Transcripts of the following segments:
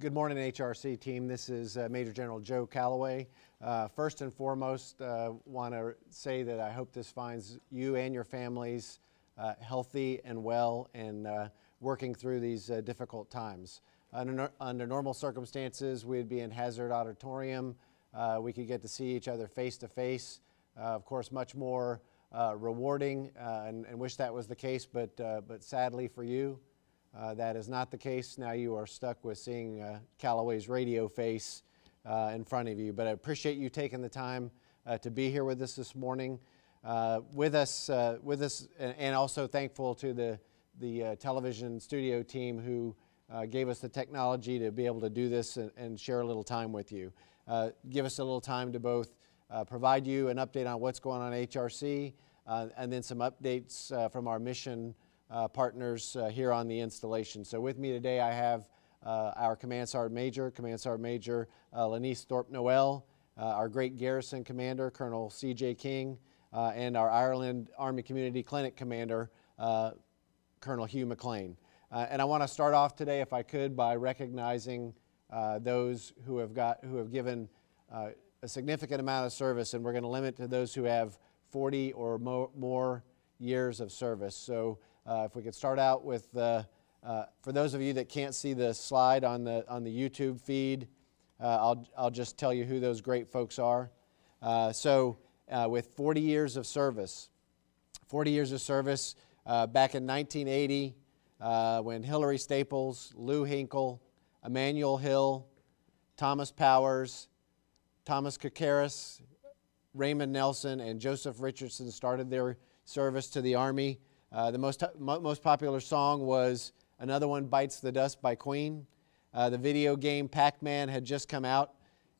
Good morning, HRC team. This is Major General Joe Calloway. First and foremost, want to say that I hope this finds you and your families healthy and well and working through these difficult times. Under normal circumstances, we'd be in Hazard Auditorium. We could get to see each other face to face. Of course, much more rewarding, and wish that was the case, but sadly for you, that is not the case. Now you are stuck with seeing Callaway's radio face in front of you. But I appreciate you taking the time to be here with us this morning. With us, and also thankful to the television studio team who gave us the technology to be able to do this and share a little time with you. Give us a little time to both provide you an update on what's going on at HRC and then some updates from our mission partners here on the installation. So with me today I have our Command Sergeant Major Lanice Thorpe-Noel, our great Garrison Commander, Colonel C.J. King, and our Ireland Army Community Clinic Commander, Colonel Hugh McLean. And I want to start off today, if I could, by recognizing those who have given a significant amount of service, and we're going to limit to those who have 40 or more years of service. So if we could start out with, for those of you that can't see the slide on the YouTube feed, I'll just tell you who those great folks are. With 40 years of service, back in 1980, when Hillary Staples, Lou Hinkle, Emmanuel Hill, Thomas Powers, Thomas Kakaris, Raymond Nelson, and Joseph Richardson started their service to the Army. The most popular song was Another One Bites the Dust by Queen. The video game Pac-Man had just come out.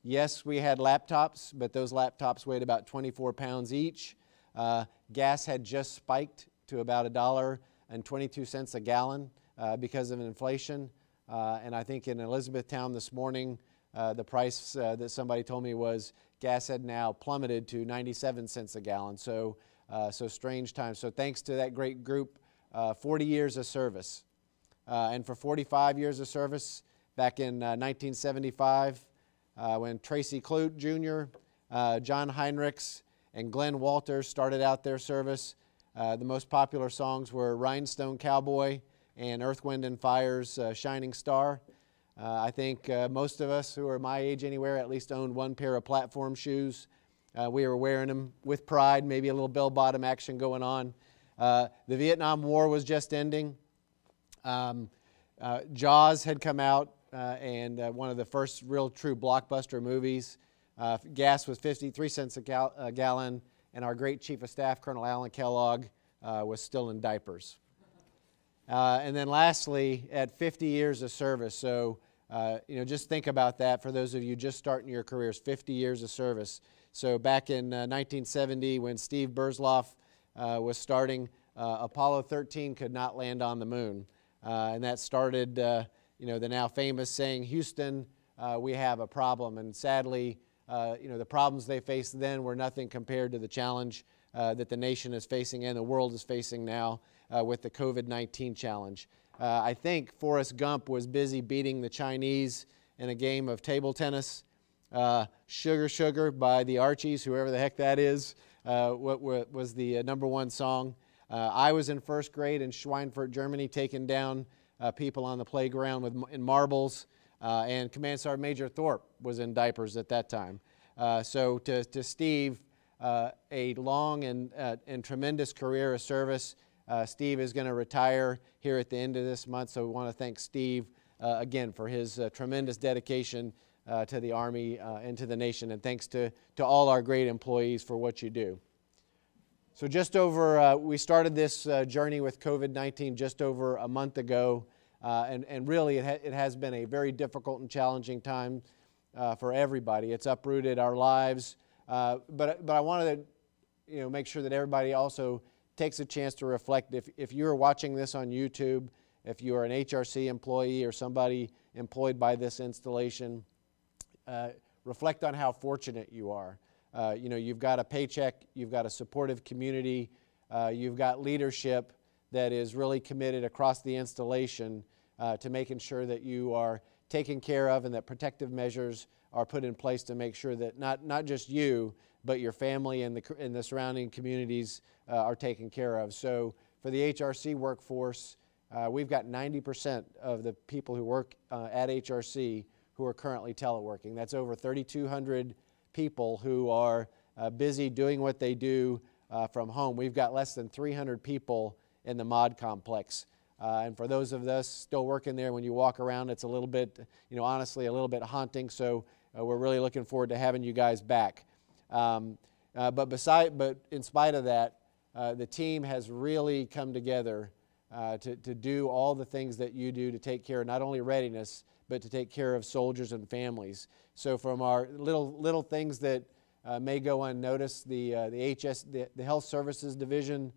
Yes, we had laptops, but those laptops weighed about 24 pounds each. Gas had just spiked to about $1.22 a gallon because of inflation. And I think in Elizabethtown this morning, the price that somebody told me was gas had now plummeted to 97 cents a gallon. So strange times. So thanks to that great group, 40 years of service. And for 45 years of service, back in 1975, when Tracy Clute Jr., John Heinrichs, and Glenn Walters started out their service, the most popular songs were Rhinestone Cowboy and Earth, Wind, and Fire's Shining Star. I think most of us who are my age anywhere at least owned one pair of platform shoes. We were wearing them with pride, maybe a little bell-bottom action going on. The Vietnam War was just ending. Jaws had come out, and one of the first real true blockbuster movies. Gas was 53 cents a gallon, and our great Chief of Staff, Colonel Alan Kellogg, was still in diapers. And then lastly, at 50 years of service, so just think about that for those of you just starting your careers, 50 years of service. So back in 1970, when Steve Burzloff was starting, Apollo 13 could not land on the moon. And that started, the now famous saying, Houston, we have a problem. And sadly, the problems they faced then were nothing compared to the challenge that the nation is facing and the world is facing now with the COVID-19 challenge. I think Forrest Gump was busy beating the Chinese in a game of table tennis. Sugar Sugar by the Archies, whoever the heck that is, what was the #1 song. I was in first grade in Schweinfurt, Germany, taking down people on the playground in marbles, and Command Sergeant Major Thorpe was in diapers at that time. So to Steve, a long and tremendous career of service. Steve is going to retire here at the end of this month, so we want to thank Steve again for his tremendous dedication to the Army and to the nation, and thanks to all our great employees for what you do. So we started this journey with COVID-19 just over a month ago, and really it has been a very difficult and challenging time for everybody. It's uprooted our lives, but I wanted to make sure that everybody also takes a chance to reflect. If you're watching this on YouTube, if you are an HRC employee or somebody employed by this installation, reflect on how fortunate you are. You've got a paycheck, you've got a supportive community, you've got leadership that is really committed across the installation to making sure that you are taken care of and that protective measures are put in place to make sure that not just you, but your family and the surrounding communities are taken care of. So for the HRC workforce, we've got 90% of the people who work at HRC who are currently teleworking. That's over 3,200 people who are busy doing what they do from home. We've got less than 300 people in the mod complex. And for those of us still working there, when you walk around, it's a little bit, honestly, a little bit haunting. So we're really looking forward to having you guys back. But in spite of that, the team has really come together to do all the things that you do to take care of not only readiness, but to take care of soldiers and families. So from our little things that may go unnoticed, the Health Services Division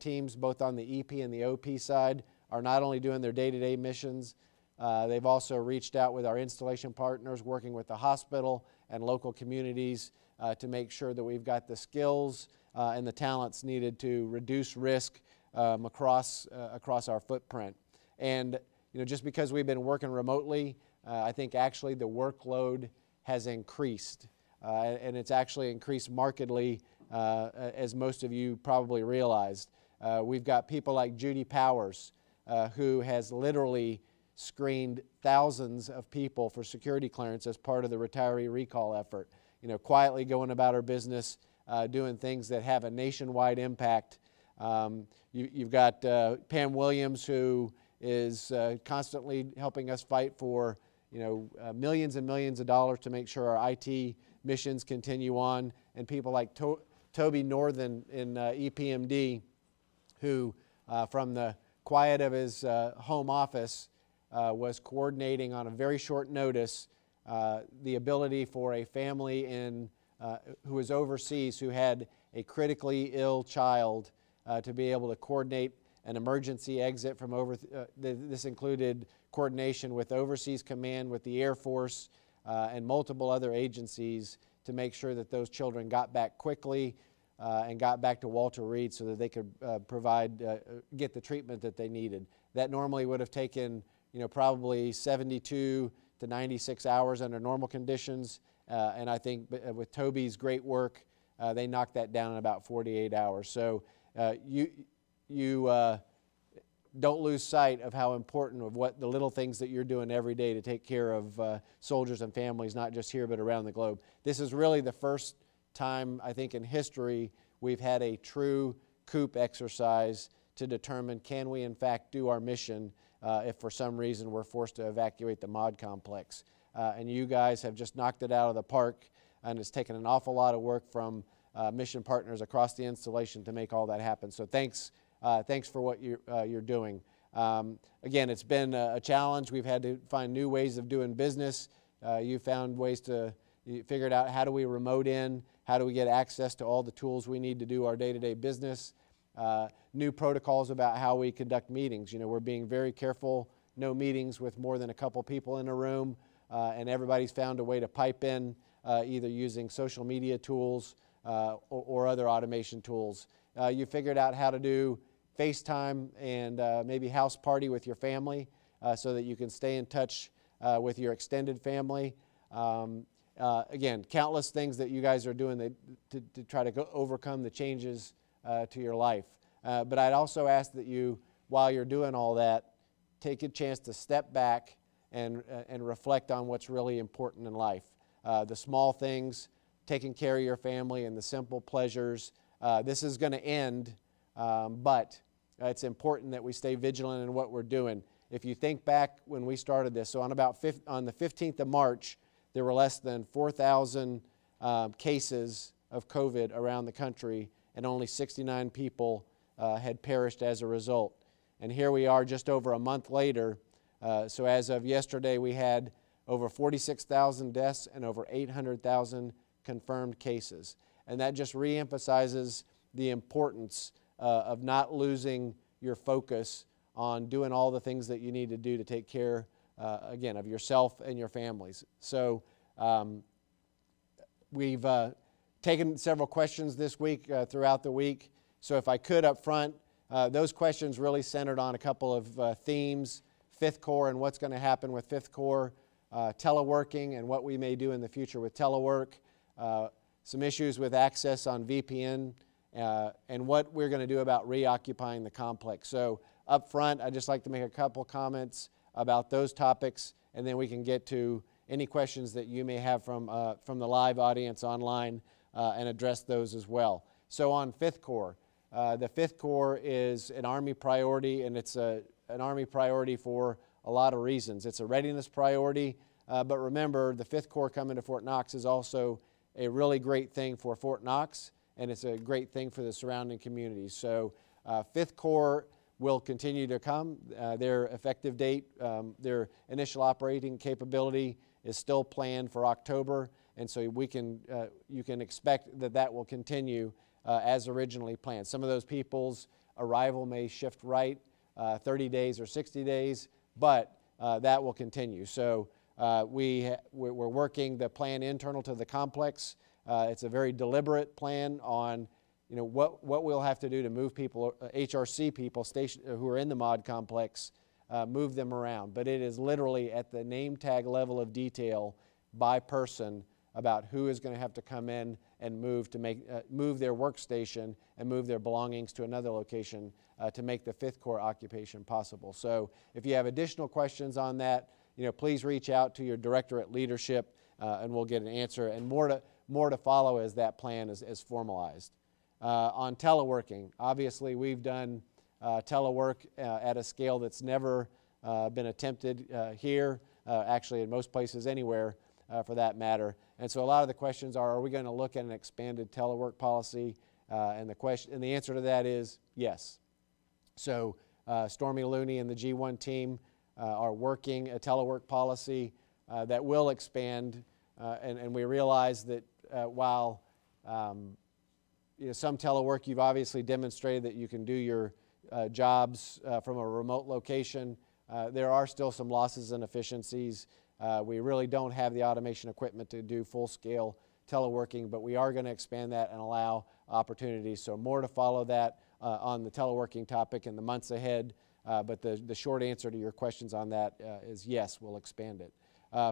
teams, both on the EP and the OP side, are not only doing their day-to-day missions, they've also reached out with our installation partners, working with the hospital and local communities to make sure that we've got the skills and the talents needed to reduce risk across our footprint. And just because we've been working remotely, I think actually the workload has increased, and it's actually increased markedly, as most of you probably realized. We've got people like Judy Powers, who has literally screened thousands of people for security clearance as part of the retiree recall effort. Quietly going about her business, doing things that have a nationwide impact. You've got Pam Williams, who is constantly helping us fight for millions and millions of dollars to make sure our IT missions continue on, and people like Toby Northern in EPMD, who from the quiet of his home office was coordinating on a very short notice the ability for a family who was overseas, who had a critically ill child, to be able to coordinate an emergency exit from this included coordination with Overseas Command, with the Air Force, and multiple other agencies to make sure that those children got back quickly and got back to Walter Reed so that they could get the treatment that they needed. That normally would have taken probably 72 to 96 hours under normal conditions, and I think with Toby's great work, they knocked that down in about 48 hours. So you don't lose sight of how important of what the little things that you're doing every day to take care of soldiers and families, not just here but around the globe. This is really the first time, I think, in history we've had a true COOP exercise to determine, can we in fact do our mission if for some reason we're forced to evacuate the mod complex. And you guys have just knocked it out of the park, and it's taken an awful lot of work from mission partners across the installation to make all that happen. So thanks for what you're doing. Again, it's been a challenge. We've had to find new ways of doing business. You found ways you figured out, how do we remote in, how do we get access to all the tools we need to do our day-to-day business, new protocols about how we conduct meetings. We're being very careful, no meetings with more than a couple people in a room, and everybody's found a way to pipe in, either using social media tools or other automation tools. You figured out how to do FaceTime and maybe house party with your family so that you can stay in touch with your extended family. Again, countless things that you guys are doing to try to overcome the changes to your life. But I'd also ask that you, while you're doing all that, take a chance to step back and reflect on what's really important in life. The small things, taking care of your family, and the simple pleasures. This is going to end, but it's important that we stay vigilant in what we're doing. If you think back when we started this, so on the 15th of March, there were less than 4,000 cases of COVID around the country, and only 69 people had perished as a result. And here we are just over a month later. So as of yesterday, we had over 46,000 deaths and over 800,000 confirmed cases. And that just reemphasizes the importance of not losing your focus on doing all the things that you need to do to take care, again, of yourself and your families. So we've taken several questions this week, throughout the week. So if I could up front, those questions really centered on a couple of themes: Fifth Corps and what's going to happen with Fifth Corps teleworking and what we may do in the future with telework, some issues with access on VPN, and what we're going to do about reoccupying the complex. So up front, I'd just like to make a couple comments about those topics, and then we can get to any questions that you may have from the live audience online and address those as well. So on Fifth Corps, the Fifth Corps is an Army priority, and it's an Army priority for a lot of reasons. It's a readiness priority, but remember, the Fifth Corps coming to Fort Knox is also a really great thing for Fort Knox, and it's a great thing for the surrounding communities. So Fifth Corps will continue to come. Their effective date, their initial operating capability is still planned for October, and so you can expect that that will continue as originally planned. Some of those people's arrival may shift right, 30 days or 60 days, but that will continue. So we're working the plan internal to the complex. It's a very deliberate plan on what we'll have to do to move people, HRC people who are in the mod complex, move them around. But it is literally at the name tag level of detail by person about who is going to have to come in and move to move their workstation and move their belongings to another location to make the Fifth Corps occupation possible. So if you have additional questions on that, please reach out to your director at leadership and we'll get an answer, and more to follow as that plan is formalized. On teleworking, obviously we've done telework at a scale that's never been attempted here, actually in most places anywhere for that matter. And so a lot of the questions are we going to look at an expanded telework policy? And the answer to that is yes. So Stormy Looney and the G1 team are working a telework policy that will expand, and we realize that while some telework, you've obviously demonstrated that you can do your jobs from a remote location. There are still some losses and efficiencies. We really don't have the automation equipment to do full-scale teleworking, but we are going to expand that and allow opportunities. So more to follow that on the teleworking topic in the months ahead, but the short answer to your questions on that is yes, we'll expand it.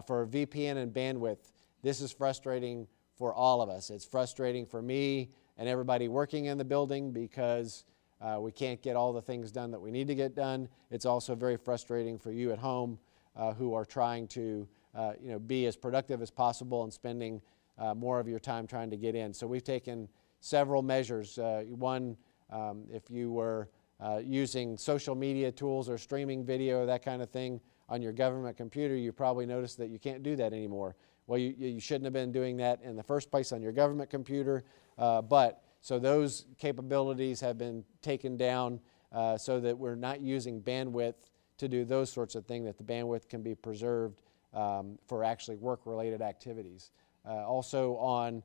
For VPN and bandwidth, this is frustrating for all of us. It's frustrating for me and everybody working in the building because we can't get all the things done that we need to get done. It's also very frustrating for you at home who are trying to be as productive as possible and spending more of your time trying to get in. So we've taken several measures. One, if you were using social media tools or streaming video, that kind of thing on your government computer, you probably noticed that you can't do that anymore. Well, you shouldn't have been doing that in the first place on your government computer, so those capabilities have been taken down so that we're not using bandwidth to do those sorts of things, that the bandwidth can be preserved for actually work-related activities. Also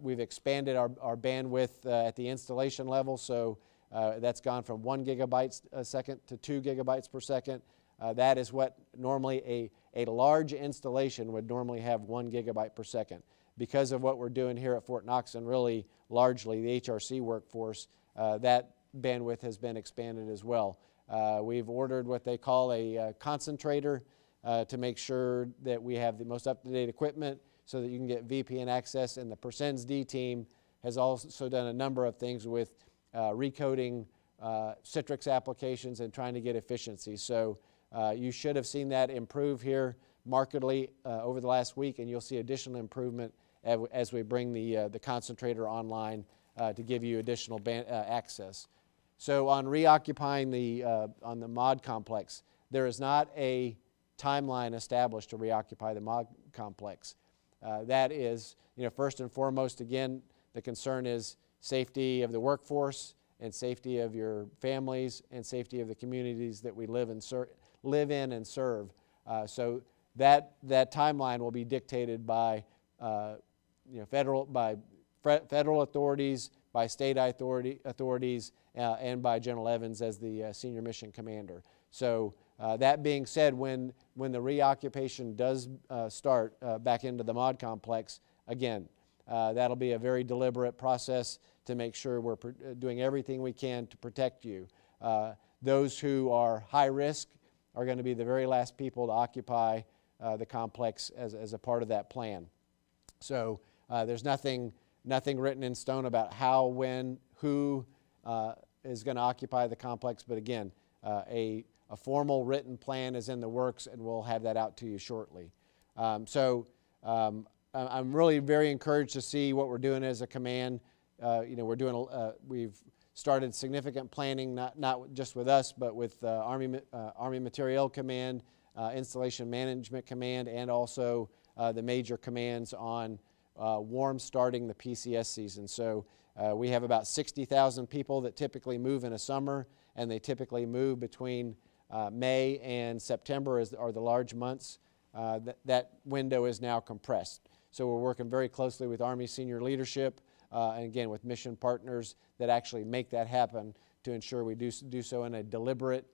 we've expanded our bandwidth at the installation level, so that's gone from 1 gigabyte a second to 2 gigabytes per second. That is what normally a large installation would normally have, 1 gigabyte per second. Because of what we're doing here at Fort Knox and really largely the HRC workforce, that bandwidth has been expanded as well. We've ordered what they call a concentrator to make sure that we have the most up-to-date equipment so that you can get VPN access, and the Percens D team has also done a number of things with recoding Citrix applications and trying to get efficiency. So you should have seen that improve here markedly over the last week, and you'll see additional improvement as we bring the concentrator online to give you additional access. So on reoccupying on the mod complex, there is not a timeline established to reoccupy the mod complex. That is, first and foremost, again, the concern is safety of the workforce and safety of your families and safety of the communities that we live in and serve. So that timeline will be dictated by federal authorities, by state authorities, and by General Evans as the senior mission commander. So that being said, when the reoccupation does start back into the mod complex, again, that'll be a very deliberate process to make sure we're doing everything we can to protect you. Those who are high risk are going to be the very last people to occupy the complex as a part of that plan. So there's nothing written in stone about how, when, who is going to occupy the complex, but again, a formal written plan is in the works, and we'll have that out to you shortly. I'm really very encouraged to see what we're doing as a command. We've started significant planning, not just with us, but with Army Materiel Command, Installation Management Command, and also the major commands on warm starting the PCS season. So we have about 60,000 people that typically move in a summer, and they typically move between May and September are the large months. That window is now compressed. So we're working very closely with Army senior leadership and again with mission partners that actually make that happen to ensure we do so in a deliberate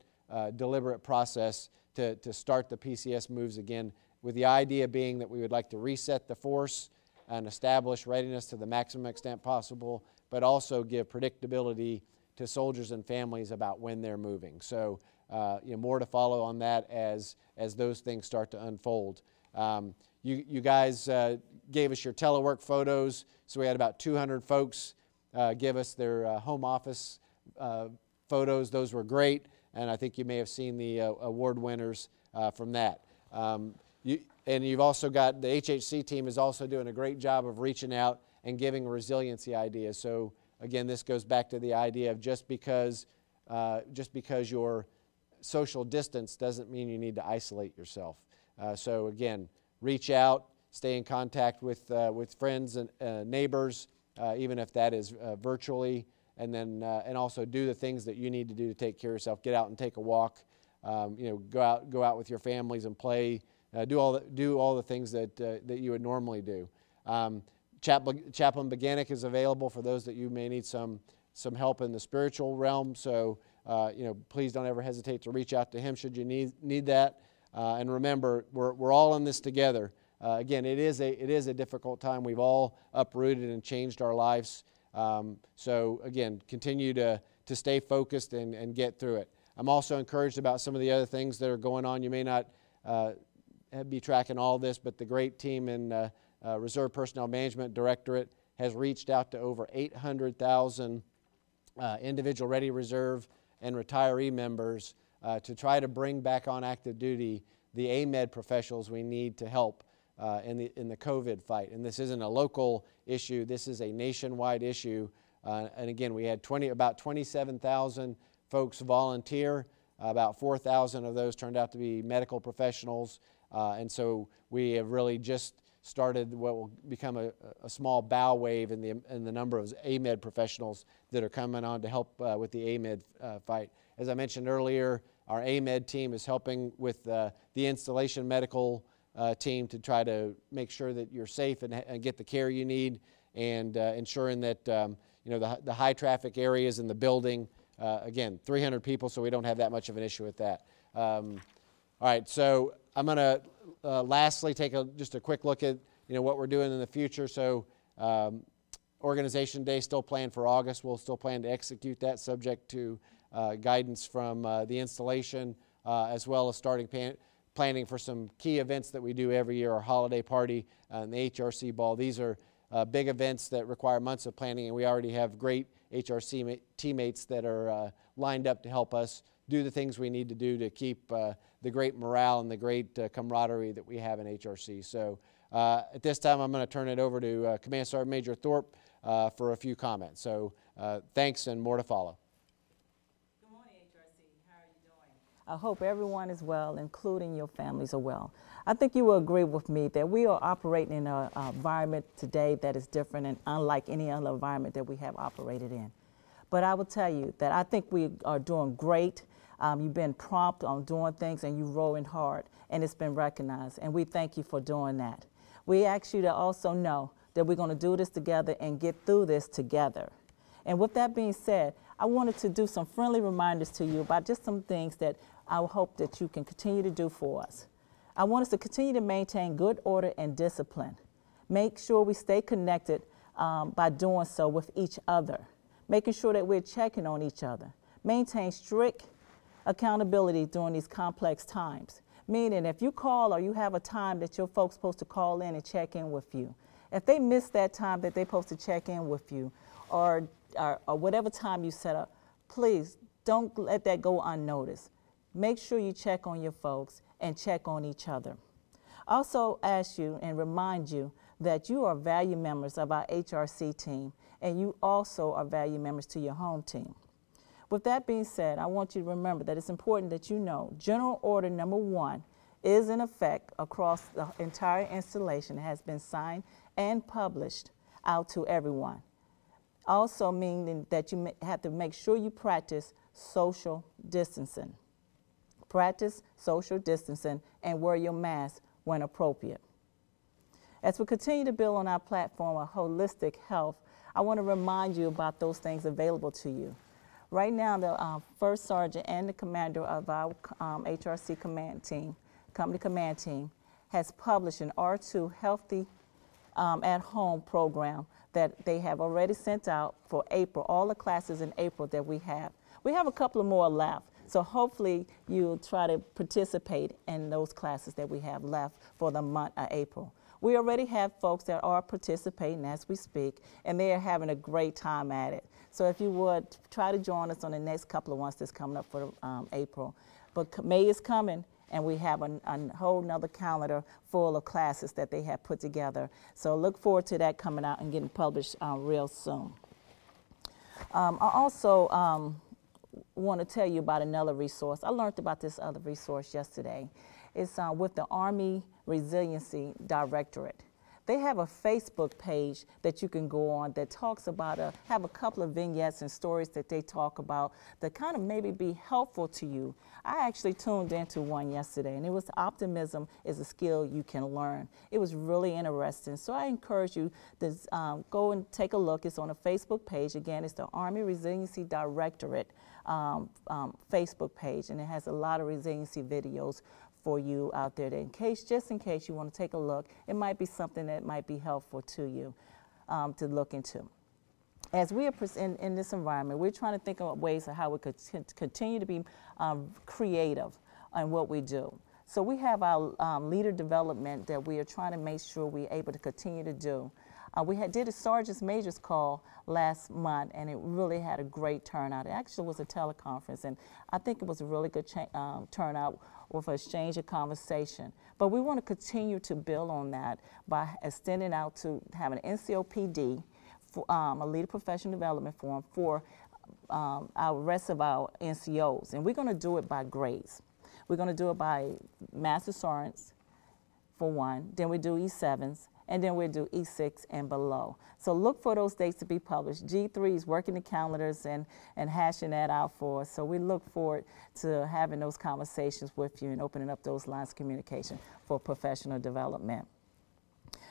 process to start the PCS moves again, with the idea being that we would like to reset the force and establish readiness to the maximum extent possible, but also give predictability to soldiers and families about when they're moving. So more to follow on that as those things start to unfold. You guys gave us your telework photos, so we had about 200 folks give us their home office photos. Those were great, and I think you may have seen the award winners from that. And you've also got the HHC team is also doing a great job of reaching out and giving resiliency ideas. So again, this goes back to the idea of just because you're social distance doesn't mean you need to isolate yourself. So again, reach out, stay in contact with friends and neighbors, even if that is virtually, and then and also do the things that you need to do to take care of yourself. Get out and take a walk. Go out with your families and play. Do all the things that you would normally do. Chaplain Beganic is available for those that you may need some help in the spiritual realm. So please don't ever hesitate to reach out to him should you need that. And remember, we're all in this together. Again, it is a difficult time. We've all uprooted and changed our lives. So again, continue to stay focused and get through it. I'm also encouraged about some of the other things that are going on. You may not be tracking all this, but the great team in Reserve Personnel Management Directorate has reached out to over 800,000 individual ready reserve and retiree members to try to bring back on active duty the AMED professionals we need to help in the COVID fight. And this isn't a local issue. This is a nationwide issue. And again, we had about 27,000 folks volunteer. About 4,000 of those turned out to be medical professionals. And so we have really just started what will become a small bow wave in the number of AMED professionals that are coming on to help with the AMED fight. As I mentioned earlier, our AMED team is helping with the installation medical team to try to make sure that you're safe and get the care you need, and ensuring that the high traffic areas in the building, again, 300 people, so we don't have that much of an issue with that. All right, so I'm going to lastly take just a quick look at what we're doing in the future. So Organization Day still planned for August. We'll still plan to execute that, subject to guidance from the installation, as well as starting planning for some key events that we do every year, our holiday party and the HRC ball. These are big events that require months of planning, and we already have great HRC teammates that are lined up to help us do the things we need to do to keep the great morale and the great camaraderie that we have in HRC. So at this time, I'm going to turn it over to Command Sergeant Major Thorpe for a few comments. So thanks, and more to follow. Good morning, HRC. How are you doing? I hope everyone is well, including your families are well. I think you will agree with me that we are operating in an environment today that is different and unlike any other environment that we have operated in. But I will tell you that I think we are doing great. You've been prompt on doing things, and you're rowing hard, and it's been recognized, and we thank you for doing that. We ask you to also know that we're going to do this together and get through this together. And with that being said, I wanted to do some friendly reminders to you about just some things that I hope that you can continue to do for us. I want us to continue to maintain good order and discipline. Make sure we stay connected by doing so with each other, making sure that we're checking on each other. Maintain strict accountability during these complex times. Meaning if you call or you have a time that your folks supposed to call in and check in with you, if they miss that time that they're supposed to check in with you, or whatever time you set up, please don't let that go unnoticed. Make sure you check on your folks and check on each other. Also ask you and remind you that you are value members of our HRC team, and you also are value members to your home team. With that being said, I want you to remember that it's important that you know General Order Number 1 is in effect across the entire installation. It has been signed and published out to everyone. Also meaning that you have to make sure you practice social distancing. Practice social distancing and wear your mask when appropriate. As we continue to build on our platform of holistic health, I want to remind you about those things available to you. Right now, the First Sergeant and the commander of our HRC command team, company command team, has published an R2 Healthy at Home program that they have already sent out for April, all the classes in April that we have. We have a couple of more left, so hopefully you'll try to participate in those classes that we have left for the month of April. We already have folks that are participating as we speak, and they are having a great time at it. So if you would, try to join us on the next couple of ones that's coming up for April. But May is coming, and we have a whole nother calendar full of classes that they have put together. So look forward to that coming out and getting published real soon. I also want to tell you about another resource. I learned about this other resource yesterday. It's with the Army Resiliency Directorate. They have a Facebook page that you can go on that talks about, have a couple of vignettes and stories that they talk about that kind of maybe be helpful to you. I actually tuned into one yesterday, and it was optimism is a skill you can learn. It was really interesting. So I encourage you to go and take a look. It's on a Facebook page. Again, it's the Army Resiliency Directorate Facebook page, and it has a lot of resiliency videos for you out there that just in case you want to take a look, it might be something that might be helpful to you to look into. As we are in this environment, we're trying to think of ways of how we could continue to be creative in what we do. So we have our leader development that we are trying to make sure we're able to continue to do. We did a Sergeant's Major's call last month, and it really had a great turnout. It actually was a teleconference, and I think it was a really good turnout with an exchange of conversation. But we want to continue to build on that by extending out to have an NCOPD, a Leader Professional Development Forum for our rest of our NCOs. And we're going to do it by grades. We're going to do it by Master Sergeants for one, then we do E7s, and then we'll do E6 and below. So look for those dates to be published. G3 is working the calendars and hashing that out for us. So we look forward to having those conversations with you and opening up those lines of communication for professional development.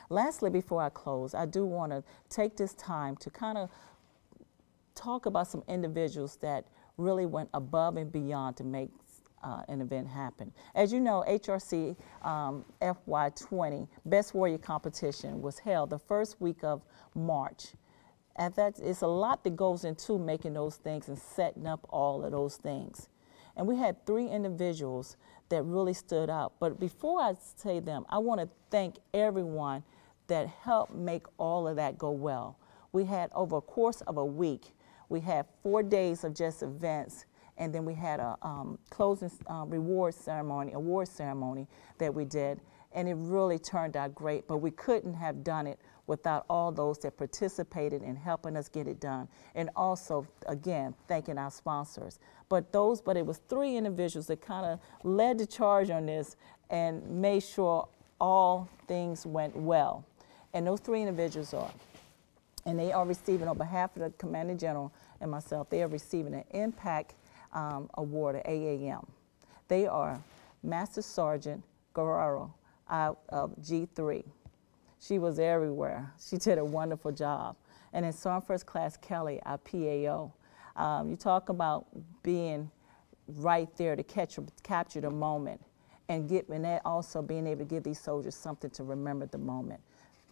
Lastly, before I close, I do want to take this time to kind of talk about some individuals that really went above and beyond to make an event happen. As you know, HRC FY20 Best Warrior Competition was held the first week of March. And it's a lot that goes into making those things and setting up all of those things. And we had 3 individuals that really stood out. But before I say them, I want to thank everyone that helped make all of that go well. We had, over a course of a week, we had 4 days of just events, and then we had a closing award ceremony that we did, and it really turned out great. But we couldn't have done it without all those that participated in helping us get it done, and also, again, thanking our sponsors. But it was 3 individuals that kind of led the charge on this and made sure all things went well. And those 3 individuals are, and they are receiving, on behalf of the Commander General and myself, they are receiving an Impact Award, at AAM. They are Master Sergeant Guerrero out of G3. She was everywhere. She did a wonderful job. And then Sergeant First Class Kelly, our PAO. You talk about being right there to capture the moment, and that also being able to give these soldiers something to remember the moment.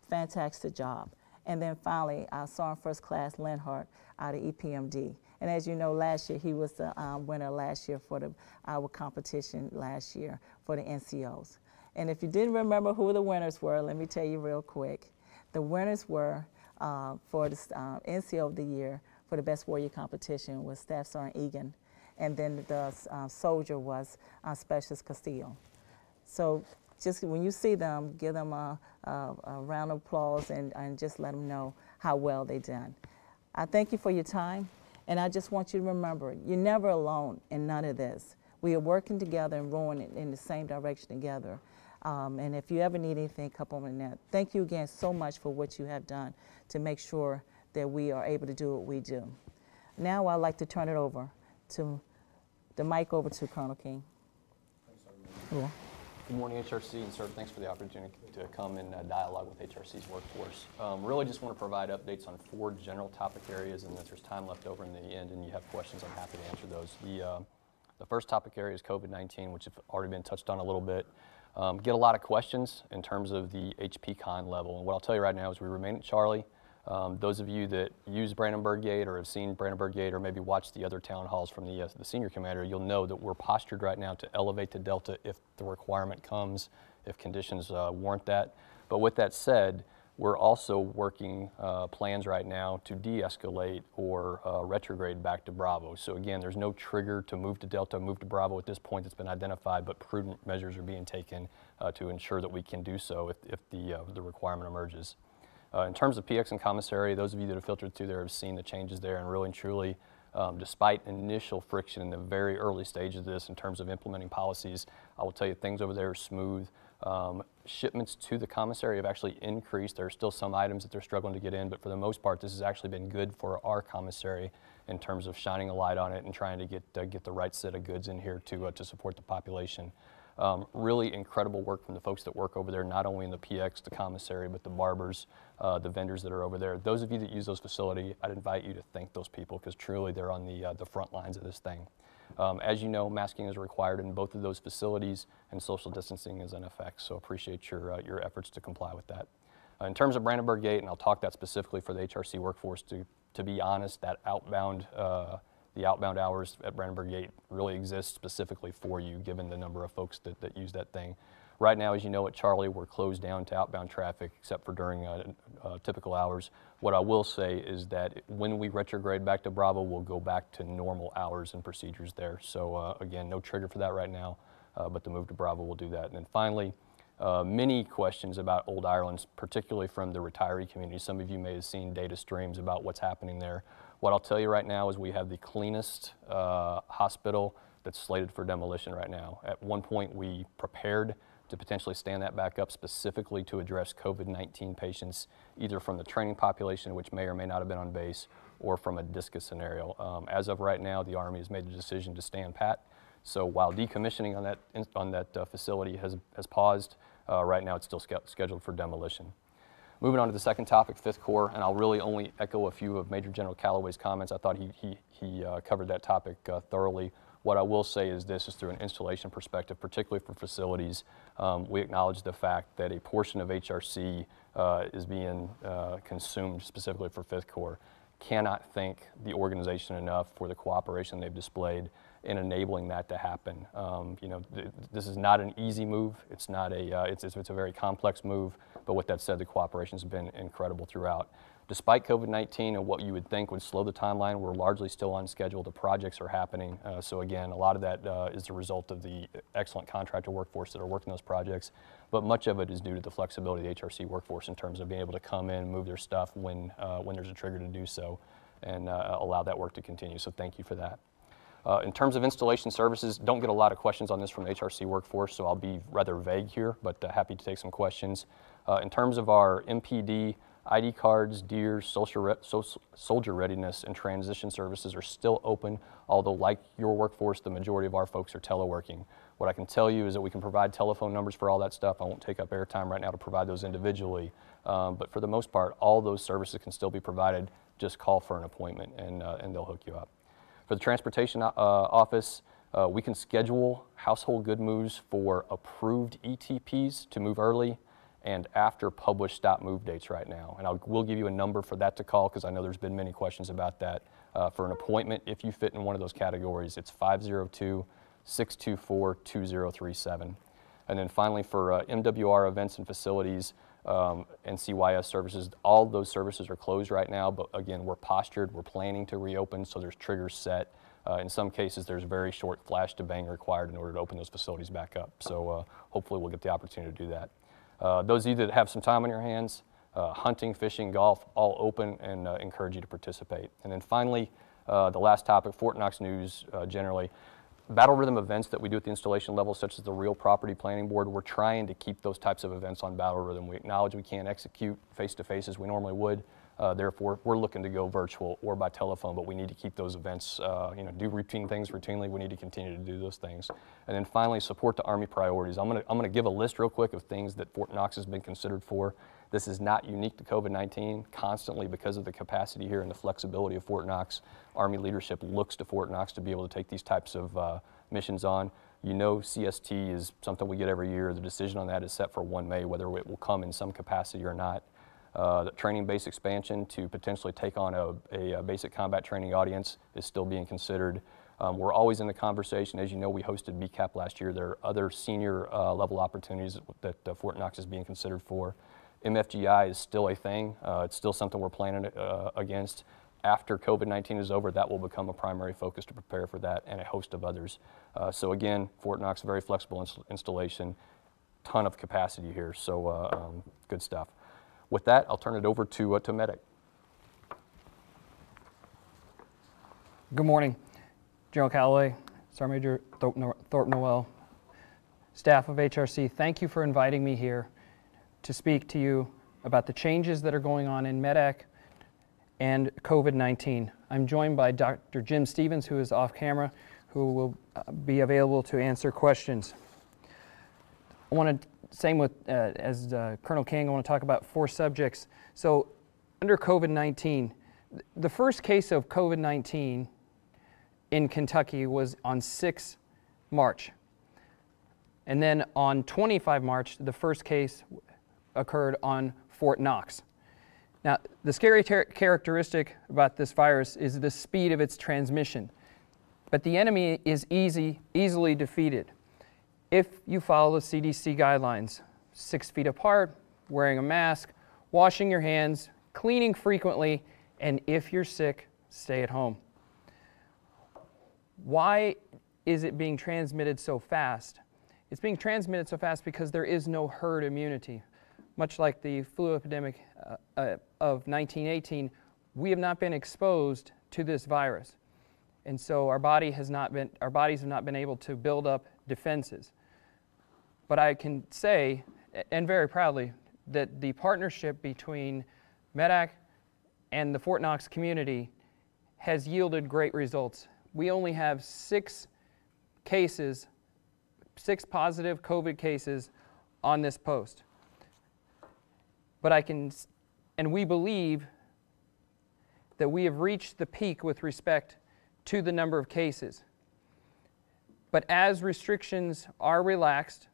Fantastic job. And then finally, our Sergeant First Class Lenhart out of EPMD. And as you know, last year he was the winner last year for our competition last year for the NCOs. And if you didn't remember who the winners were, let me tell you real quick. The winners were for the NCO of the year for the Best Warrior competition was Staff Sergeant Egan, and then the soldier was Specialist Castillo. So just when you see them, give them a round of applause and just let them know how well they done. I thank you for your time, and I just want you to remember, you're never alone in none of this. We are working together and rowing in the same direction together. And if you ever need anything, come on in there. Thank you again so much for what you have done to make sure that we are able to do what we do. Now I'd like to turn it over to the mic over to Colonel King. Thanks, Sergeant. Good morning, HRC, and sir, thanks for the opportunity to come and dialogue with HRC's workforce. Really just want to provide updates on 4 general topic areas, and if there's time left over in the end and you have questions, I'm happy to answer those. The first topic area is COVID-19, which have already been touched on a little bit. Get a lot of questions in terms of the HPCon level, and what I'll tell you right now is we remain at Charlie. Those of you that use Brandenburg Gate or have seen Brandenburg Gate or maybe watched the other town halls from the senior commander, you'll know that we're postured right now to elevate to Delta if the requirement comes, if conditions warrant that. But with that said, we're also working plans right now to de-escalate or retrograde back to Bravo. So again, there's no trigger to move to Delta, move to Bravo at this point that's been identified, but prudent measures are being taken to ensure that we can do so if the requirement emerges. In terms of PX and commissary, those of you that have filtered through there have seen the changes there, and really and truly, despite initial friction in the very early stages of this in terms of implementing policies, I will tell you things over there are smooth. Shipments to the commissary have actually increased. There are still some items that they're struggling to get in, but for the most part, this has actually been good for our commissary in terms of shining a light on it and trying to get the right set of goods in here to support the population. Really incredible work from the folks that work over there, not only in the PX, the commissary, but the barbers, the vendors that are over there. Those of you that use those facilities, I'd invite you to thank those people because truly they're on the front lines of this thing. As you know, masking is required in both of those facilities and social distancing is in effect, so appreciate your efforts to comply with that. In terms of Brandenburg Gate, and I'll talk that specifically for the HRC workforce, to be honest, that the outbound hours at Brandenburg Gate really exist specifically for you, given the number of folks that use that thing. Right now, as you know, at Charlie, we're closed down to outbound traffic, except for during typical hours. What I will say is that when we retrograde back to Bravo, we'll go back to normal hours and procedures there. So again, no trigger for that right now, but the move to Bravo will do that. And then finally, many questions about Old Ireland, particularly from the retiree community. Some of you may have seen data streams about what's happening there. What I'll tell you right now is we have the cleanest hospital that's slated for demolition right now. At one point, we prepared to potentially stand that back up specifically to address COVID-19 patients, either from the training population, which may or may not have been on base, or from a discus scenario. As of right now, the Army has made the decision to stand pat. So while decommissioning on that facility has paused, right now it's still scheduled for demolition. Moving on to the second topic, 5th Corps, and I'll really only echo a few of Major General Calloway's comments. I thought he covered that topic thoroughly. What I will say is this is through an installation perspective, particularly for facilities, we acknowledge the fact that a portion of HRC is being consumed specifically for 5th Corps. Cannot thank the organization enough for the cooperation they've displayed in enabling that to happen. You know, this is not an easy move. It's not it's a very complex move, but with that said, the cooperation has been incredible throughout. Despite COVID-19 and what you would think would slow the timeline, we're largely still on schedule. The projects are happening. So again, a lot of that is the result of the excellent contractor workforce that are working those projects, but much of it is due to the flexibility of the HRC workforce in terms of being able to come in, move their stuff when there's a trigger to do so, and allow that work to continue. So thank you for that. In terms of installation services, don't get a lot of questions on this from the HRC workforce, so I'll be rather vague here, but happy to take some questions. In terms of our MPD, ID cards, DEERS, soldier readiness, and transition services are still open, although like your workforce, the majority of our folks are teleworking. What I can tell you is that we can provide telephone numbers for all that stuff. I won't take up airtime right now to provide those individually, but for the most part, all those services can still be provided. Just call for an appointment and they'll hook you up. For the transportation office, we can schedule household good moves for approved ETPs to move early and after published stop move dates right now. And we'll give you a number for that to call because I know there's been many questions about that. For an appointment, if you fit in one of those categories, it's 502-624-2037. And then finally, for MWR events and facilities and CYS services, all those services are closed right now, but again, we're postured, we're planning to reopen, so there's triggers set. In some cases, there's very short flash to bang required in order to open those facilities back up. So hopefully we'll get the opportunity to do that. Those of you that have some time on your hands, hunting, fishing, golf, all open, and encourage you to participate. And then finally, the last topic, Fort Knox news generally. Battle rhythm events that we do at the installation level, such as the Real Property Planning Board, we're trying to keep those types of events on battle rhythm. We acknowledge we can't execute face-to-face as we normally would. Therefore, we're looking to go virtual or by telephone, but we need to keep those events, do routine things routinely. We need to continue to do those things. And then finally, support the Army priorities. I'm gonna give a list real quick of things that Fort Knox has been considered for. This is not unique to COVID-19. Constantly, because of the capacity here and the flexibility of Fort Knox, Army leadership looks to Fort Knox to be able to take these types of missions on. You know, CST is something we get every year. The decision on that is set for 1 May, whether it will come in some capacity or not. The training base expansion to potentially take on a basic combat training audience is still being considered. We're always in the conversation. As you know, we hosted BCAP last year. There are other senior level opportunities that Fort Knox is being considered for. MFGI is still a thing. It's still something we're planning against. After COVID-19 is over, that will become a primary focus to prepare for that and a host of others. So again, Fort Knox, very flexible installation, ton of capacity here, so good stuff. With that, I'll turn it over to Medic. Good morning, General Calloway, Sergeant Major Thorpe Noel, staff of HRC. Thank you for inviting me here to speak to you about the changes that are going on in MEDAC and COVID-19. I'm joined by Dr. Jim Stevens, who is off camera, who will be available to answer questions. I want to, same with, as Colonel King, I want to talk about 4 subjects. So under COVID-19, the first case of COVID-19 in Kentucky was on 6 March. And then on 25 March, the first case occurred on Fort Knox. Now, the scary characteristic about this virus is the speed of its transmission. But the enemy is easily defeated if you follow the CDC guidelines: 6 feet apart, wearing a mask, washing your hands, cleaning frequently, and if you're sick, stay at home. Why is it being transmitted so fast? It's being transmitted so fast because there is no herd immunity. Much like the flu epidemic of 1918, we have not been exposed to this virus. And so our bodies have not been able to build up defenses. But I can say, and very proudly, that the partnership between MEDAC and the Fort Knox community has yielded great results. We only have 6 cases, 6 positive COVID cases on this post. But and we believe that we have reached the peak with respect to the number of cases. But as restrictions are relaxed,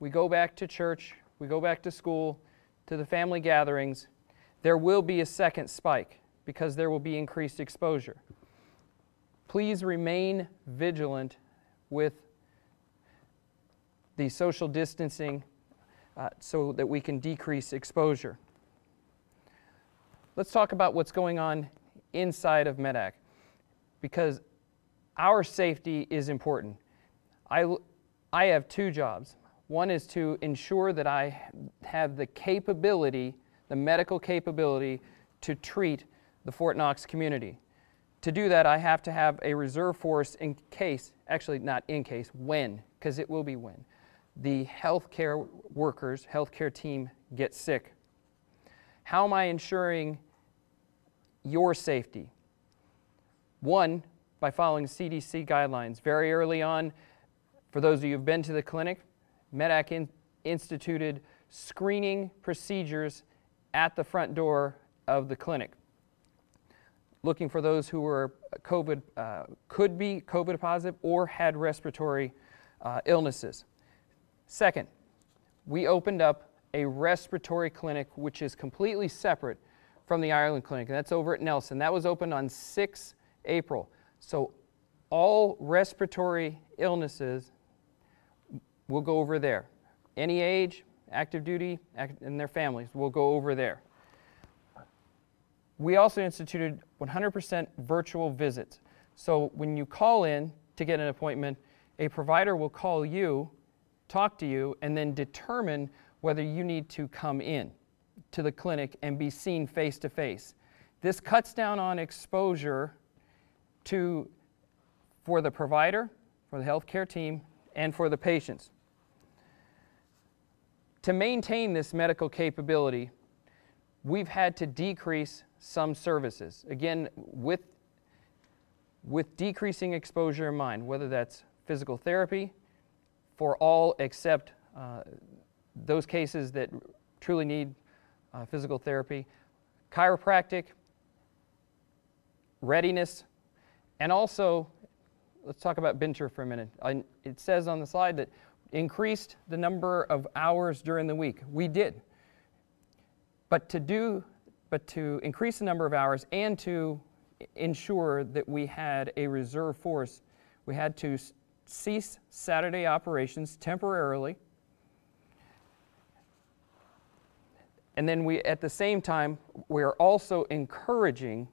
we go back to church, we go back to school, to the family gatherings, there will be a second spike because there will be increased exposure. Please remain vigilant with the social distancing so that we can decrease exposure. Let's talk about what's going on inside of MEDAC, because our safety is important. I have 2 jobs. One is to ensure that I have the capability, the medical capability, to treat the Fort Knox community. To do that, I have to have a reserve force in case, actually not in case, when, because it will be when, the healthcare workers, healthcare team gets sick. How am I ensuring your safety? One, by following CDC guidelines. Very early on, for those of you who have been to the clinic, MEDAC instituted screening procedures at the front door of the clinic, looking for those who were could be COVID positive or had respiratory illnesses. Second, we opened up a respiratory clinic which is completely separate from the Ireland clinic, and that's over at Nelson. That was opened on 6 April. So all respiratory illnesses will go over there. Any age, active duty, and their families will go over there. We also instituted 100% virtual visits. So when you call in to get an appointment, a provider will call you, talk to you, and then determine whether you need to come in to the clinic and be seen face to face. This cuts down on exposure for the provider, for the healthcare team, and for the patients. To maintain this medical capability, we've had to decrease some services. Again, with decreasing exposure in mind, whether that's physical therapy for all except those cases that truly need physical therapy, chiropractic, readiness, and also, let's talk about Binter for a minute. It says on the slide that increased the number of hours during the week. We did. But to increase the number of hours and to ensure that we had a reserve force, we had to cease Saturday operations temporarily. And then at the same time, we're also encouraging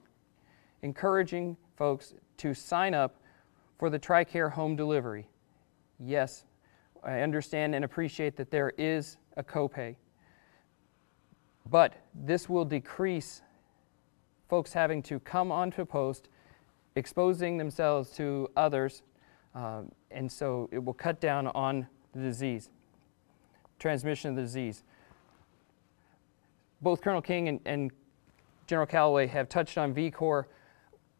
folks to sign up for the TRICARE home delivery. Yes, I understand and appreciate that there is a copay, but this will decrease folks having to come onto post, exposing themselves to others, and so it will cut down on the disease, transmission of the disease. Both Colonel King and General Callaway have touched on VCOR.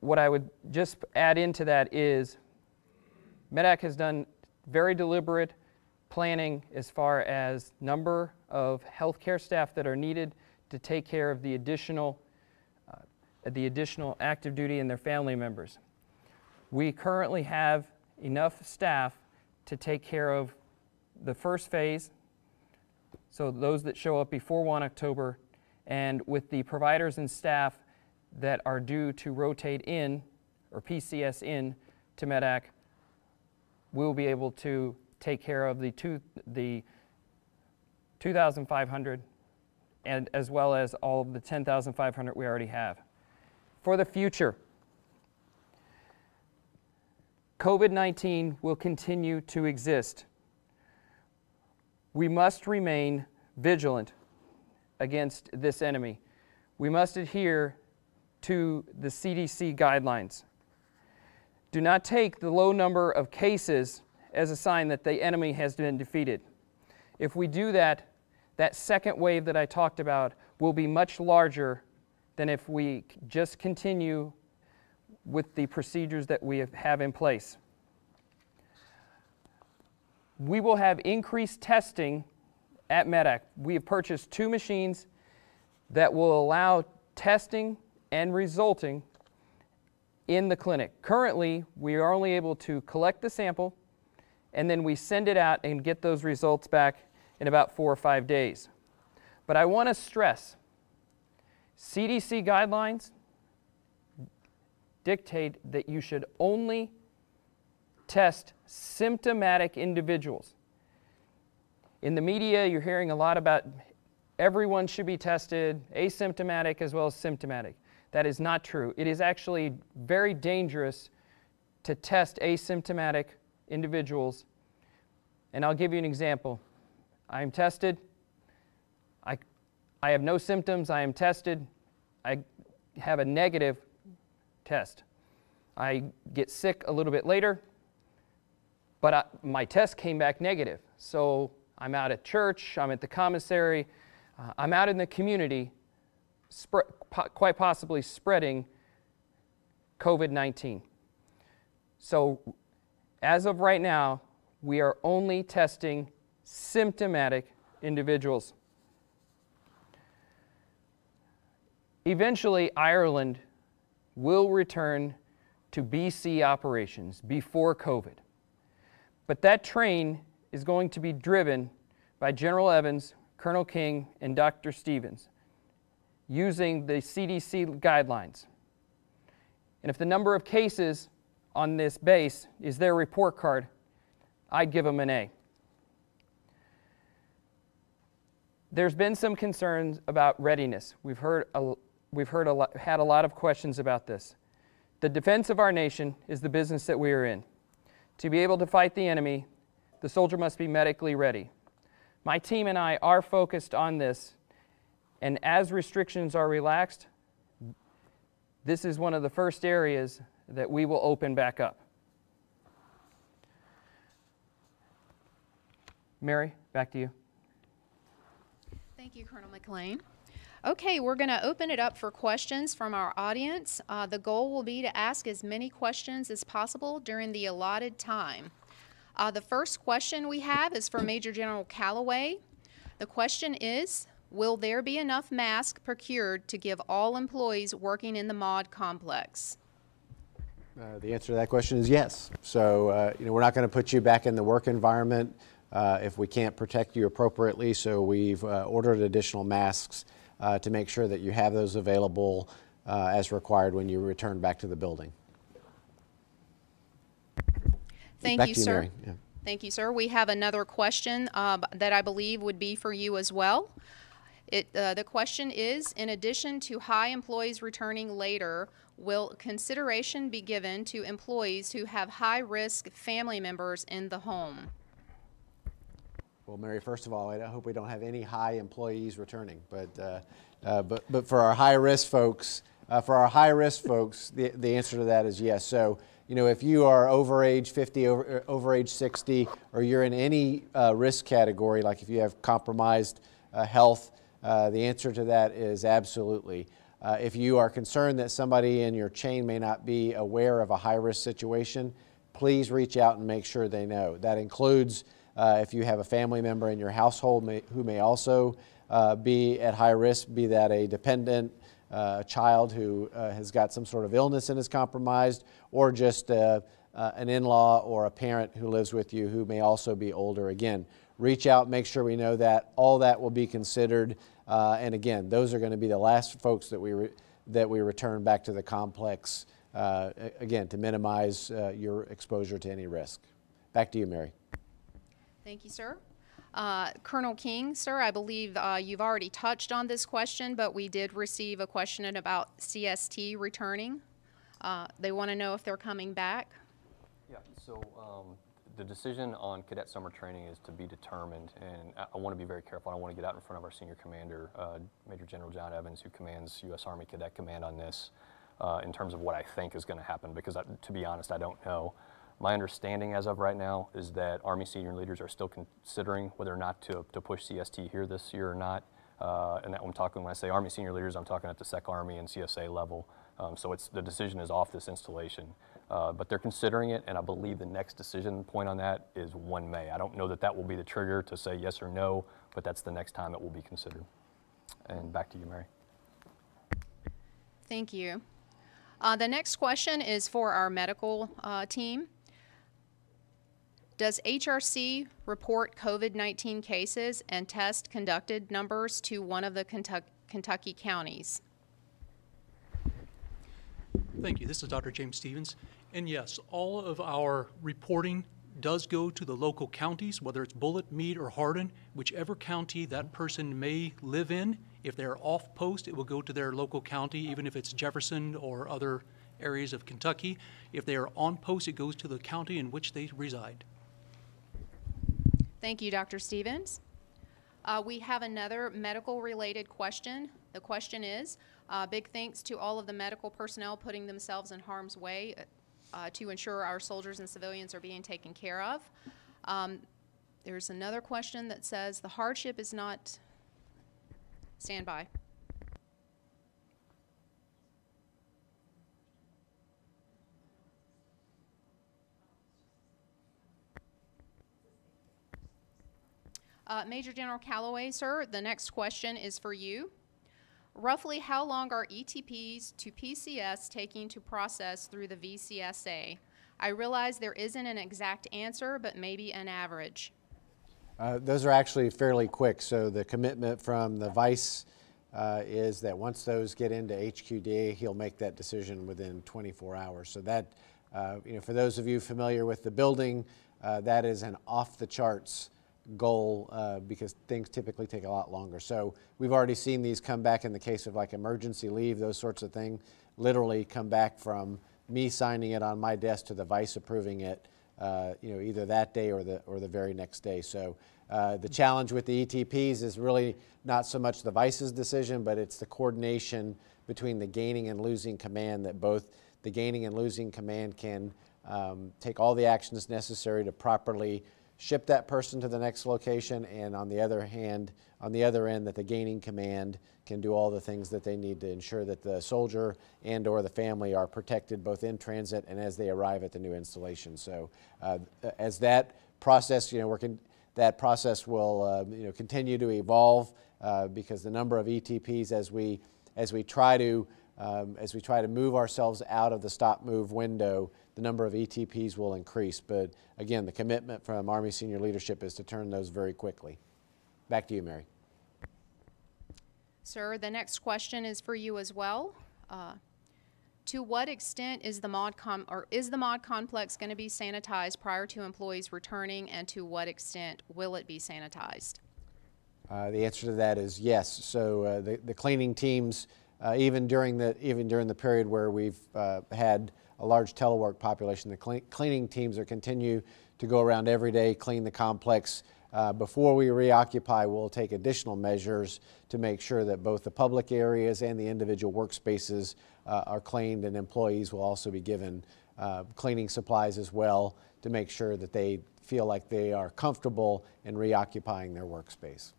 What I would just add into that is MEDAC has done very deliberate planning as far as number of healthcare staff that are needed to take care of the additional active duty and their family members. We currently have enough staff to take care of the first phase, so those that show up before 1 October, and with the providers and staff that are due to rotate in, or PCS in, to MEDAC, we'll be able to take care of the 2,500 and as well as all of the 10,500 we already have. For the future, COVID-19 will continue to exist. We must remain vigilant against this enemy. We must adhere to the CDC guidelines. Do not take the low number of cases as a sign that the enemy has been defeated. If we do that, that second wave that I talked about will be much larger than if we just continue with the procedures that we have in place. We will have increased testing at MEDAC. We have purchased 2 machines that will allow testing and resulting in the clinic. Currently, we are only able to collect the sample and then we send it out and get those results back in about 4 or 5 days. But I want to stress, CDC guidelines dictate that you should only test symptomatic individuals. In the media, you're hearing a lot about everyone should be tested, asymptomatic as well as symptomatic. That is not true. It is actually very dangerous to test asymptomatic individuals. And I'll give you an example. I am tested. I have no symptoms. I am tested. I have a negative test. I get sick a little bit later, but my test came back negative. So I'm out at church, I'm at the commissary, I'm out in the community, quite possibly spreading COVID-19. So as of right now, we are only testing symptomatic individuals. Eventually, Ireland will return to BC operations before COVID. But that train is going to be driven by General Evans, Colonel King, and Dr. Stevens using the CDC guidelines. And if the number of cases on this base is their report card, I'd give them an A. There's been some concerns about readiness. We've had a lot of questions about this. The defense of our nation is the business that we are in. To be able to fight the enemy, the soldier must be medically ready. My team and I are focused on this, and as restrictions are relaxed, this is one of the first areas that we will open back up. Mary, back to you. Thank you, Colonel McLean. Okay, we're going to open it up for questions from our audience. The goal will be to ask as many questions as possible during the allotted time. The first question we have is for Major General Calloway. The question is, will there be enough masks procured to give all employees working in the mod complex? The answer to that question is yes. So, we're not going to put you back in the work environment if we can't protect you appropriately. So we've ordered additional masks to make sure that you have those available as required when you return back to the building. Thank you, sir. Mary. Yeah. Thank you, sir. We have another question that I believe would be for you as well. The question is, in addition to high employees returning later, will consideration be given to employees who have high-risk family members in the home? Well, Mary, first of all, I hope we don't have any high employees returning, but for our high-risk folks, the answer to that is yes. So, if you are over age 50, over age 60, or you're in any risk category, like if you have compromised health, the answer to that is absolutely. If you are concerned that somebody in your chain may not be aware of a high-risk situation, please reach out and make sure they know. That includes if you have a family member in your household who may also be at high risk, be that a dependent, a child who has got some sort of illness and is compromised, or just an in-law or a parent who lives with you who may also be older. Again, reach out, make sure we know that. All that will be considered. And again, those are going to be the last folks that we return back to the complex, again, to minimize your exposure to any risk. Back to you, Mary. Thank you, sir. Colonel King, sir, I believe you've already touched on this question, but we did receive a question about CST returning. They want to know if they're coming back. Yeah, so the decision on cadet summer training is to be determined, and I want to be very careful. I don't want to get out in front of our senior commander, Major General John Evans, who commands U.S. Army Cadet Command on this, in terms of what I think is going to happen, because to be honest, I don't know. My understanding as of right now is that Army senior leaders are still considering whether or not to push CST here this year or not. And that when I say Army senior leaders, I'm talking at the Sec Army and CSA level. So the decision is off this installation. But they're considering it, and I believe the next decision point on that is 1 May. I don't know that will be the trigger to say yes or no, but that's the next time it will be considered. And back to you, Mary. Thank you. The next question is for our medical team. Does HRC report COVID-19 cases and test conducted numbers to one of the Kentucky counties? Thank you. This is Dr. James Stevens. And yes, all of our reporting does go to the local counties, whether it's Bullitt, Meade, or Hardin, whichever county that person may live in. If they're off post, it will go to their local county, even if it's Jefferson or other areas of Kentucky. If they are on post, it goes to the county in which they reside. Thank you, Dr. Stevens. We have another medical-related question. The question is, big thanks to all of the medical personnel putting themselves in harm's way to ensure our soldiers and civilians are being taken care of. There's another question that says, the hardship is not... Stand by. Major General Calloway, sir, the next question is for you. Roughly how long are ETPs to PCS taking to process through the VCSA? I realize there isn't an exact answer, but maybe an average. Those are actually fairly quick. So the commitment from the vice is that once those get into HQDA, he'll make that decision within 24 hours. So that, for those of you familiar with the building, that is an off-the-charts goal because things typically take a lot longer. So we've already seen these come back in the case of like emergency leave, those sorts of things, literally come back from me signing it on my desk to the vice approving it, either that day or the very next day. So the challenge with the ETPs is really not so much the vice's decision, but it's the coordination between the gaining and losing command, that both the gaining and losing command can take all the actions necessary to properly ship that person to the next location, and on the other end, that the gaining command can do all the things that they need to ensure that the soldier and or the family are protected both in transit and as they arrive at the new installation. So as that process, that process will continue to evolve because the number of ETPs as we try to move ourselves out of the stop move window, the number of ETPs will increase. But again, the commitment from Army senior leadership is to turn those very quickly. Back to you, Mary. Sir, the next question is for you as well. To what extent is the mod complex going to be sanitized prior to employees returning, and to what extent will it be sanitized? The answer to that is yes. So the cleaning teams, even during the period where we've had a large telework population, the cleaning teams are continue to go around every day, clean the complex. Before we reoccupy, we'll take additional measures to make sure that both the public areas and the individual workspaces are cleaned, and employees will also be given cleaning supplies as well to make sure that they feel like they are comfortable in reoccupying their workspace.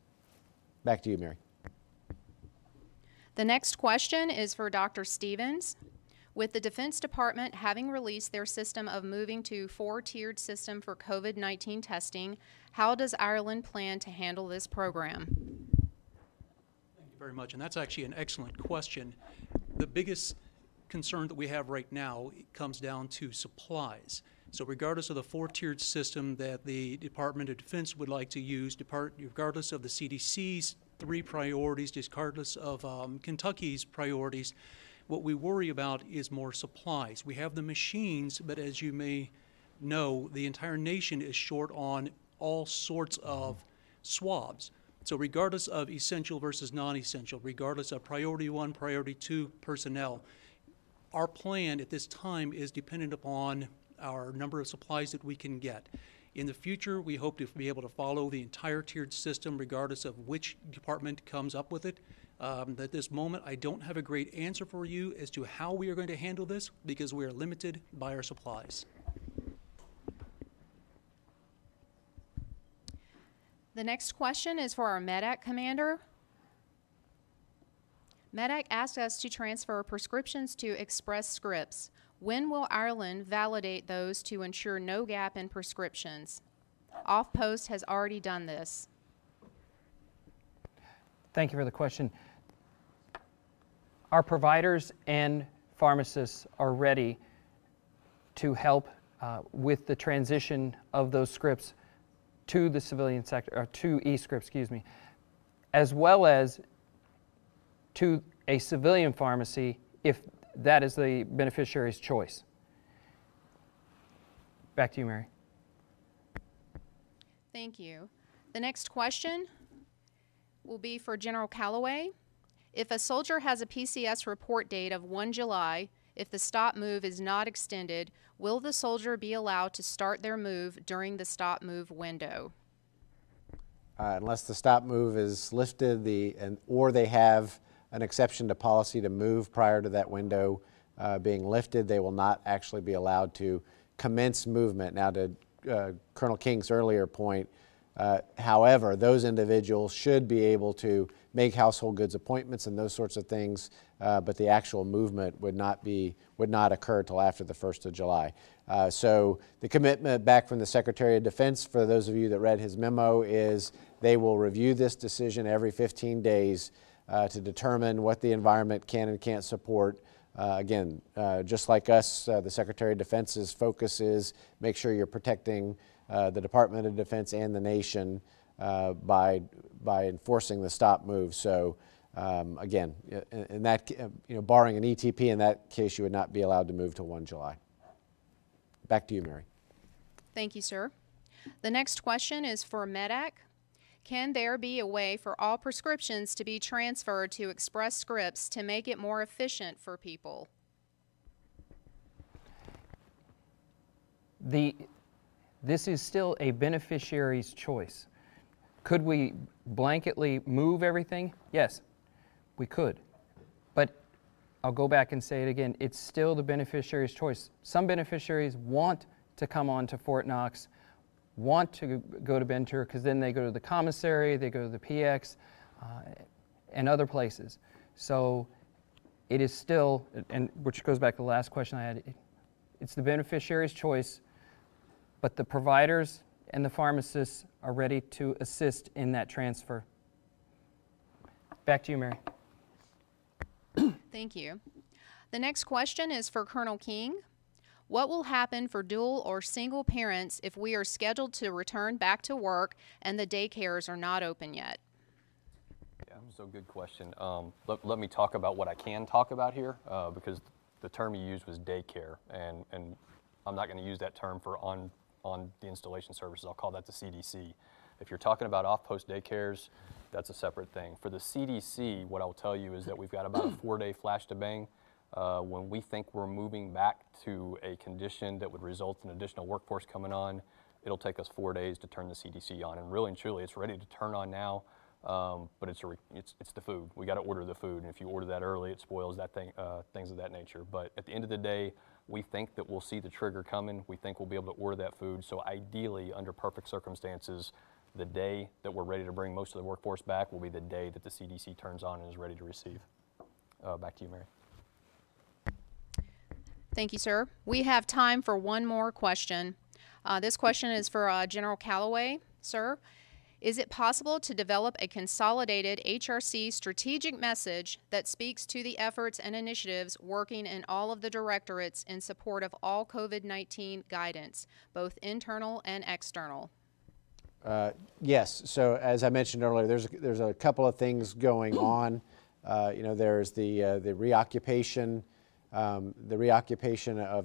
Back to you, Mary. The next question is for Dr. Stevens. With the Defense Department having released their system of moving to 4-tiered system for COVID-19 testing, how does Ireland plan to handle this program? Thank you very much, and that's actually an excellent question. The biggest concern that we have right now comes down to supplies. So regardless of the 4-tiered system that the Department of Defense would like to use, regardless of the CDC's 3 priorities, regardless of Kentucky's priorities, what we worry about is more supplies. We have the machines, but as you may know, the entire nation is short on all sorts of swabs. So regardless of essential versus non-essential, regardless of priority 1, priority 2 personnel, our plan at this time is dependent upon our number of supplies that we can get. In the future, we hope to be able to follow the entire tiered system regardless of which department comes up with it. At this moment, I don't have a great answer for you as to how we are going to handle this because we are limited by our supplies. The next question is for our MEDAC commander. MEDAC asked us to transfer prescriptions to Express Scripts. When will Ireland validate those to ensure no gap in prescriptions? Off-Post has already done this. Thank you for the question. Our providers and pharmacists are ready to help with the transition of those scripts to the civilian sector, or to e-scripts, excuse me, as well as to a civilian pharmacy if that is the beneficiary's choice. Back to you, Mary. Thank you. The next question will be for General Calloway. If a soldier has a PCS report date of 1 July, if the stop move is not extended, will the soldier be allowed to start their move during the stop move window? Unless the stop move is lifted or they have an exception to policy to move prior to that window being lifted, they will not actually be allowed to commence movement. Now, to Colonel King's earlier point, however, those individuals should be able to make household goods appointments and those sorts of things, but the actual movement would not occur till after the 1st of July. So the commitment back from the Secretary of Defense, for those of you that read his memo, is they will review this decision every 15 days to determine what the environment can and can't support. Again, just like us, the Secretary of Defense's focus is make sure you're protecting the Department of Defense and the nation by enforcing the stop move. So Again, in that, barring an ETP, in that case, you would not be allowed to move till 1 July. Back to you, Mary. Thank you, sir. The next question is for MEDAC. Can there be a way for all prescriptions to be transferred to Express Scripts to make it more efficient for people? This is still a beneficiary's choice. Could we blanketly move everything? Yes, we could. But I'll go back and say it again, it's still the beneficiary's choice. Some beneficiaries want to come on to Fort Knox, want to go to Ventura, because then they go to the commissary, they go to the PX, and other places. So it is still, and which goes back to the last question I had, it's the beneficiary's choice, but the providers and the pharmacists are ready to assist in that transfer. Back to you, Mary. Thank you. The next question is for Colonel King. What will happen for dual or single parents if we are scheduled to return back to work and the daycares are not open yet? Yeah, so good question. Let me talk about what I can talk about here, because the term you used was daycare, and I'm not going to use that term for on the installation services. I'll call that the CDC. If you're talking about off-post daycares, that's a separate thing. For the CDC, what I'll tell you is that we've got about a 4-day flash to bang. When we think we're moving back to a condition that would result in additional workforce coming on, it'll take us 4 days to turn the CDC on. And really and truly, it's ready to turn on now, but it's the food. We got to order the food, and if you order that early, it spoils that thing, things of that nature. But at the end of the day, we think that we'll see the trigger coming. We think we'll be able to order that food. So ideally, under perfect circumstances, the day that we're ready to bring most of the workforce back will be the day that the CDC turns on and is ready to receive. Back to you, Mary. Thank you, sir. We have time for one more question. This question is for General Callaway. Sir, is it possible to develop a consolidated HRC strategic message that speaks to the efforts and initiatives working in all of the directorates in support of all COVID-19 guidance, both internal and external? Yes. So as I mentioned earlier, there's a couple of things going on. There's the reoccupation of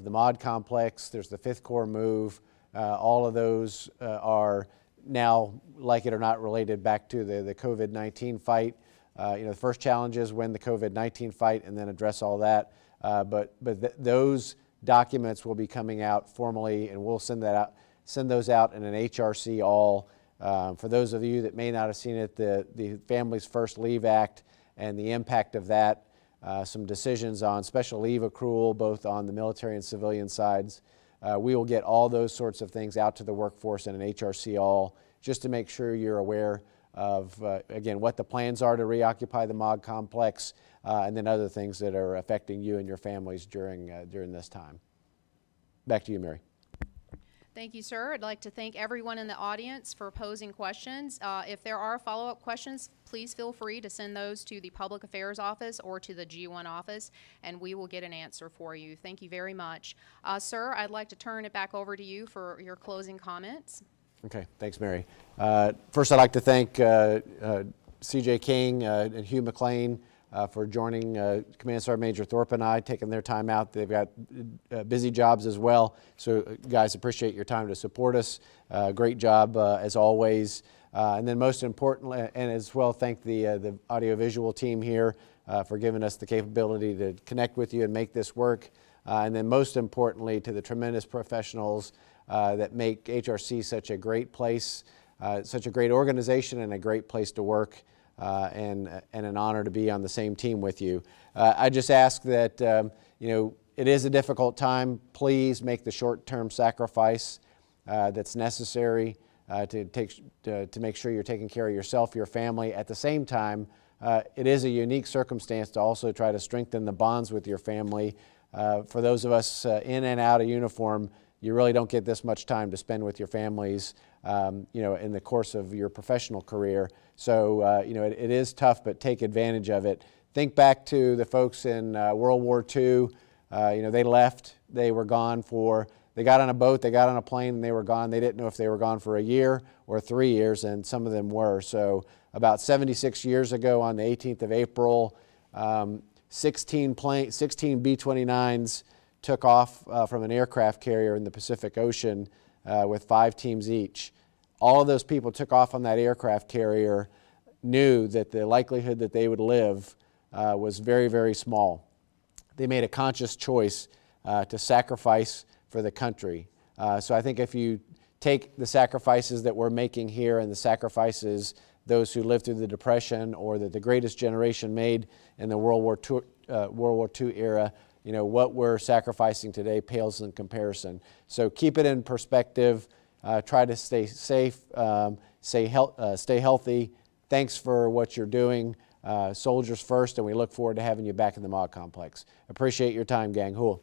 the mod complex. There's the Fifth Corps move. All of those are now, like it or not, related back to the COVID-19 fight. The first challenge is win the COVID-19 fight and then address all that. But those documents will be coming out formally, and we'll send those out in an HRC all. For those of you that may not have seen it, the Families First Leave Act and the impact of that, some decisions on special leave accrual, both on the military and civilian sides. We will get all those sorts of things out to the workforce in an HRC all, just to make sure you're aware of, again, what the plans are to reoccupy the mod complex, and then other things that are affecting you and your families during this time. Back to you, Mary. Thank you, sir. I'd like to thank everyone in the audience for posing questions. If there are follow-up questions, please feel free to send those to the Public Affairs Office or to the G1 office, and we will get an answer for you. Thank you very much. Sir, I'd like to turn it back over to you for your closing comments. Okay, thanks, Mary. First, I'd like to thank C.J. King and Hugh McLean for joining Command Sergeant Major Thorpe and I, taking their time out. They've got busy jobs as well, so guys, appreciate your time to support us. Great job as always. And then most importantly, and as well, thank the audiovisual team here for giving us the capability to connect with you and make this work. And then most importantly, to the tremendous professionals that make HRC such a great place, such a great organization and a great place to work. And an honor to be on the same team with you. I just ask that, it is a difficult time. Please make the short-term sacrifice that's necessary to make sure you're taking care of yourself, your family. At the same time, it is a unique circumstance to also try to strengthen the bonds with your family. For those of us in and out of uniform, you really don't get this much time to spend with your families, in the course of your professional career. So, it is tough, but take advantage of it. Think back to the folks in World War II. They left, they were gone they got on a boat, they got on a plane, and they were gone. They didn't know if they were gone for a year or 3 years, and some of them were. So about 76 years ago on the 18th of April, 16 B-29s took off from an aircraft carrier in the Pacific Ocean with 5 teams each. All of those people took off on that aircraft carrier, knew that the likelihood that they would live was very, very small. They made a conscious choice to sacrifice for the country. So I think if you take the sacrifices that we're making here and the sacrifices those who lived through the Depression or that the greatest generation made in the World War II era, you know, what we're sacrificing today pales in comparison. So keep it in perspective. Try to stay safe, stay healthy. Thanks for what you're doing. Soldiers first, and we look forward to having you back in the Mod Complex. Appreciate your time, gang. Hool.